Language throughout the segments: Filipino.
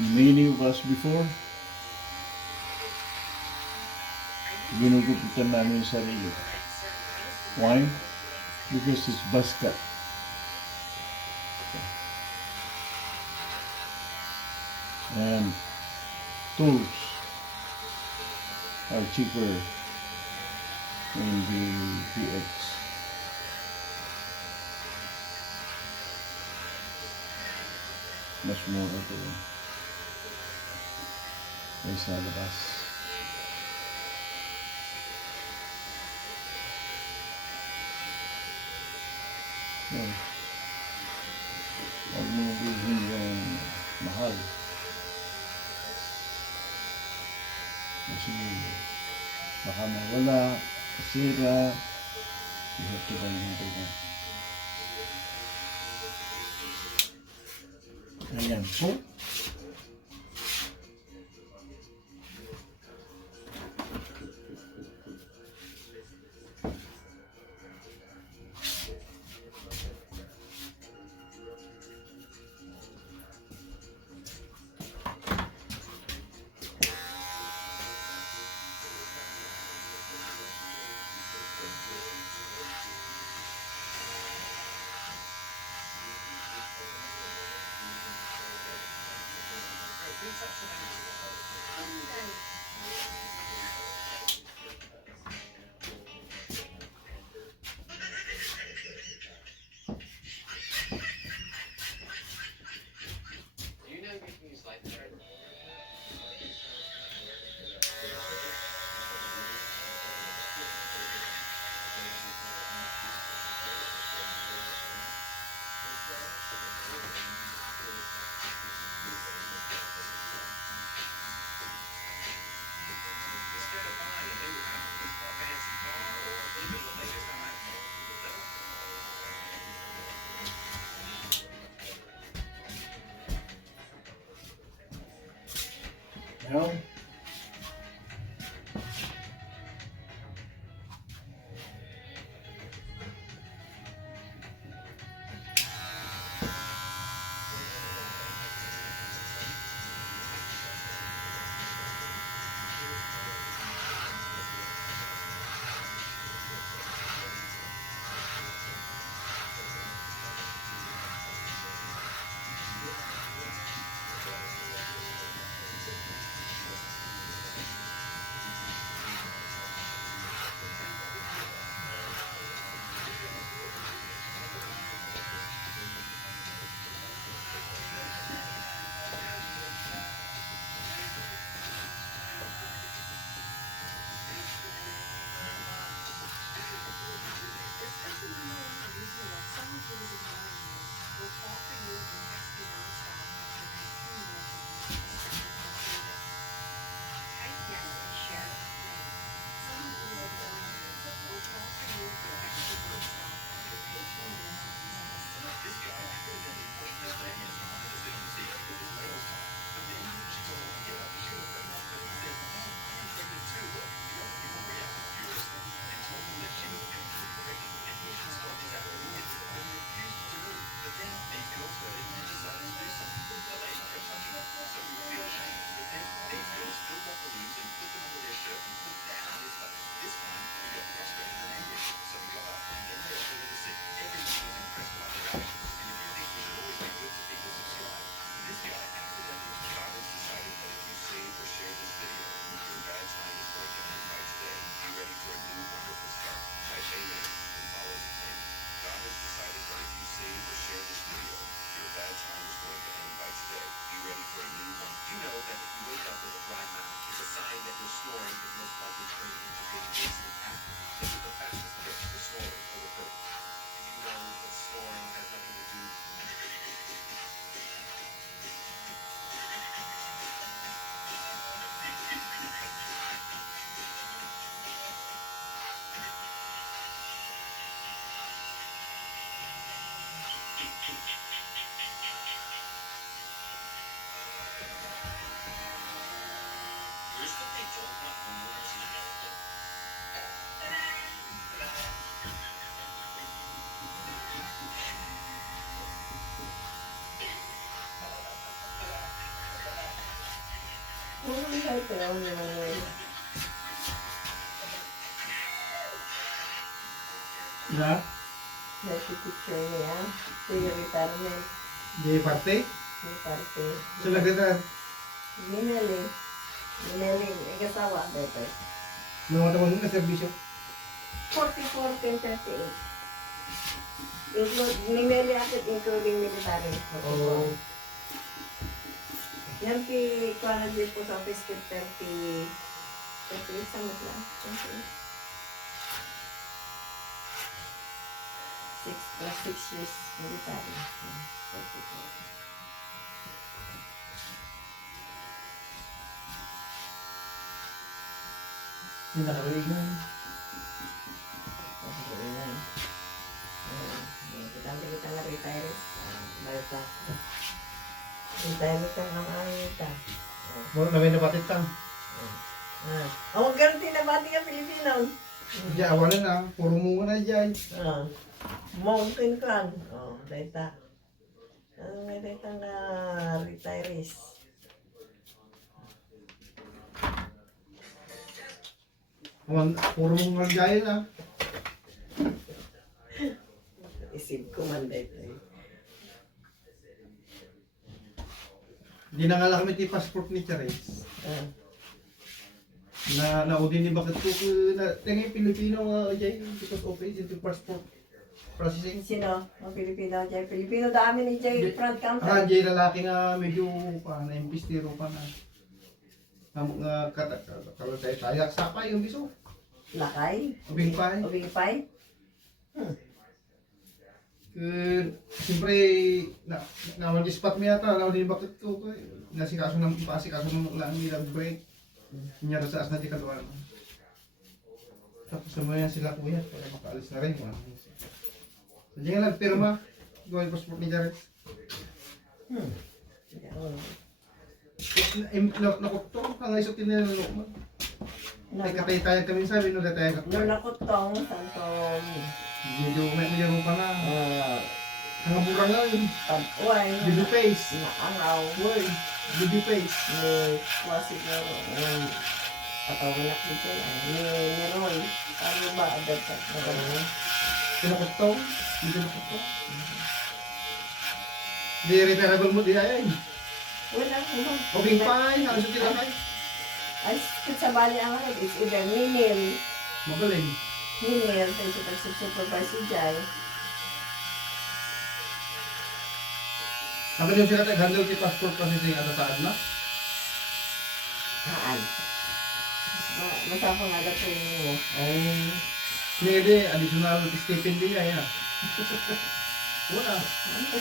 many of us before, ginugupitan namin yung sarili. Why? Because it's buzz cut. And tools are cheaper in the PX. Mas mura ito kaysa labas. Well, huwag mo bilhin yung mahal. Kasi baka mawala, sira, you have to buy another one. Ayan po. Now, Kaya naman Na? nasa picture niya. Ito yung retirement. Di parte? Yung parte. Sa nagdadaan. Minaling. Minaling. Ikasawa. Dito. Mga tawag na servisyo. 44, 10, 38. Minili ako including military. Oo. Yan kuwanan din po sa office kit 30. 38 sa mutla. 38. 6 plus 6 years military. 44. Yung nakaroon na. Ayan. Kita na retirees. Balta. Retirement ang amita. Mga namin nabatit ka. Huwag ganun tinabati ka Pilipino. Di awalan na. Puro munga na dyan. Mountain kan. Data. May data na retirees. Puro munga na dyan na. Isip ko man dito. Di na nga lang kami ti passport ni Charis. Na naudin ni bakit ko na tingin Pilipino nga dyan because of agent yung passport processing. Sino? Ang Pilipino dyan. Pilipino dami ni Jay front counter. Dyan lalaki nga medyo na impistero pa na. Nga kalau tayo sakay yung biso. Lakay. Ubing pa eh. Ubing pay. Siyempre, spot mo yata, naudin ni bakit ko nasikaso ng ipasikaso ng lang nilang break. Nyaro sa as na di kaduan. Tapos sumuyan sila kuya para makaalis na rin. So, diyan lang, pirma. Gawin passport ni Jared. Nakutong, hanggang nila mo. Ay katay-tayan kami sabi, no, katay ka. No, nakutong, santong. Medyo pa na. Hanggang burang nga yun. Pag-uway. Baby face. Naangaw. Uy, baby face. Ni kuha siguro. Patawalak dito yan. Ni Roy. Ano ba? Agad ka. Nagano'n. Pinakutong. Hindi nakutong. Di retirable mo, di ay. Wala. Okay pa, hanggang sa tilakay. Ay, sa bali ang ano, is either Ninil. Magaling. Ninil, tayo sa pag-supervise si Jai. Sabi niyo sila handle si passport processing at saan na? Haan. Masapang nga na training mo. Oh. Hindi, additional stipend din yan. Wala.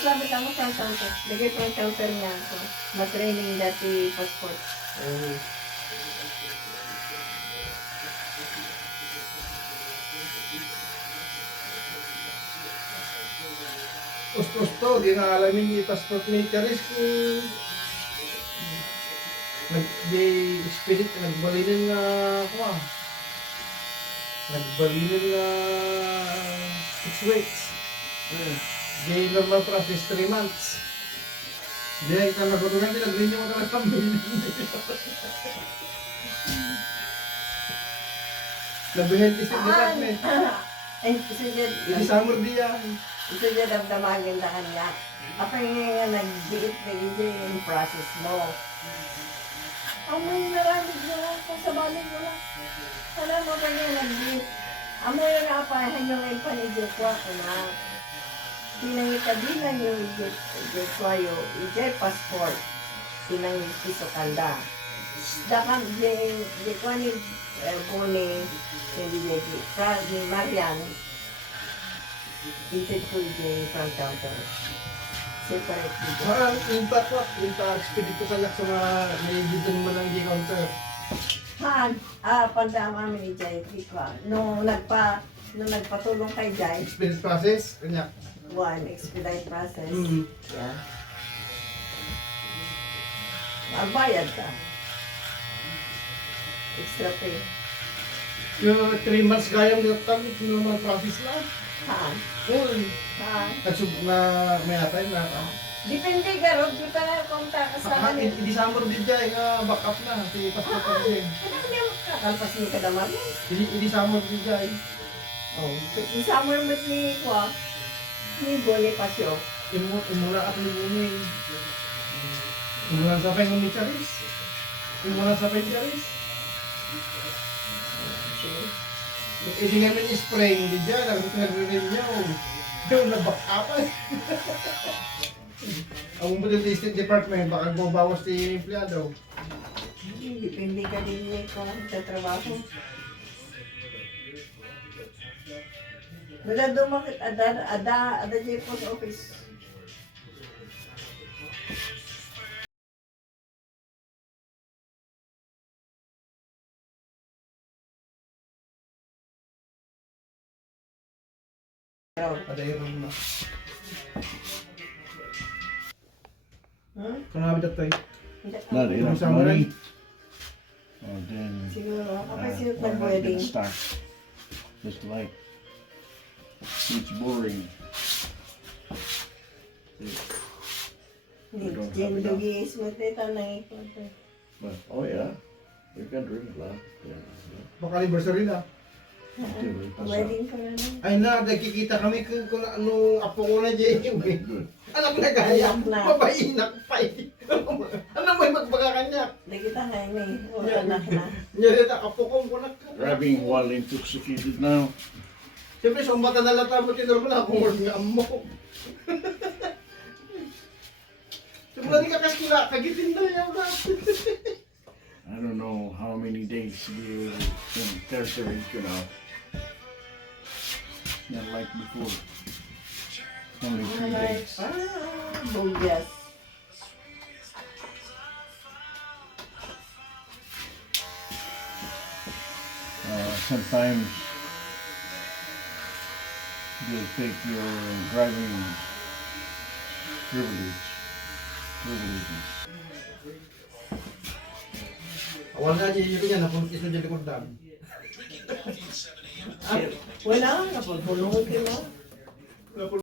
Sabi ka mo front counter. Lagay front counter niya ako. Ma-training dati passport. Oh. Gusto, di nga alamin yung passport ni Charis kung spirit, nagbalinin nga ako nagbalinin nga 6 weeks. Di normal process 3 months. Di, kita nagutunan, pinag-renew mo talaga kami. Nabihin sa department. Ay, sige. Hindi summer di yan. Ito niya damdamagin na kanya. Ako nga nag-diit na yung process mo. Amoy naramig mo kung sa balik mo lang. Alam mo ba niya nag-diit? Amoy na naapahan yung ipanigil ko ako na. Pinangitabilan yung igil ko yung igil passport. Pinangipiso kanda. Dakam, di ko ni Boni, ni Marian, intid ko yung front counter. Separate dito. Parang impact ko, expedito sa lak sa mga naibitan mo ng counter. Haan, pandama ni Jai, di ko. Nung nagpatulong kay Jai, Expedite process, kanya. one, expedite process. Yeah. Magbayad ka. Extra pay. Yung 3 months gayang datang, normal process lang. Haan, Uy, haan. nagsub na may atay na Depende ka, Rob. Di pa na konta ka sa amin. Hindi summer din dyan, back up na. Si Pastor pa rin. Kadang niya kakalpas ni kadamar mo. Hindi summer din dyan. Oh, yung summer mo ni Kwa, ni Boni Pasyo. Imula at limunin. Imulan sa peng ni Charis. Imulan sa peng Charis. Hindi namin spring din dyan. Nagre-rain niya. Doon na back up. Ang budget ng State Department, baka bumabawas si empleyado. Depende ka din niya kung sa trabaho. Wala dumakit, ada dyan po sa office. Padayon mo na. Huh? Kanabi datoy. Not enough Summer money. rain. Oh, then Siguro, kapag why sino not nag-wedding. get stuck? Just like it's boring. Hindi, don't have dyan enough. dugis mo tita na ikonto. But oh yeah, you can drink a lot. Yeah. Baka anniversary na. Wedding ka na lang. Ay na, nagkikita kami kung ano apo ko na dyan. Good. Anak na gaya. Anak na. Mabainak pa eh. Ano may magbaga kanya? Nakita nga yun eh. O, anak na. Niya rin apo ko kunak. Driving while intoxicated now. Siyempre, sumbata na lata mo tinuro na kung wala nga mo. Simula di ka kaskila, kagitin na yan ba? I don't know how many days we were incarcerated now. Not like before. Only 3 days. Bogus. Sometimes they'll take your driving privileges. Awal nga niya niya na kung iso dyan likod dam. Wala, napagpulungan ka mo.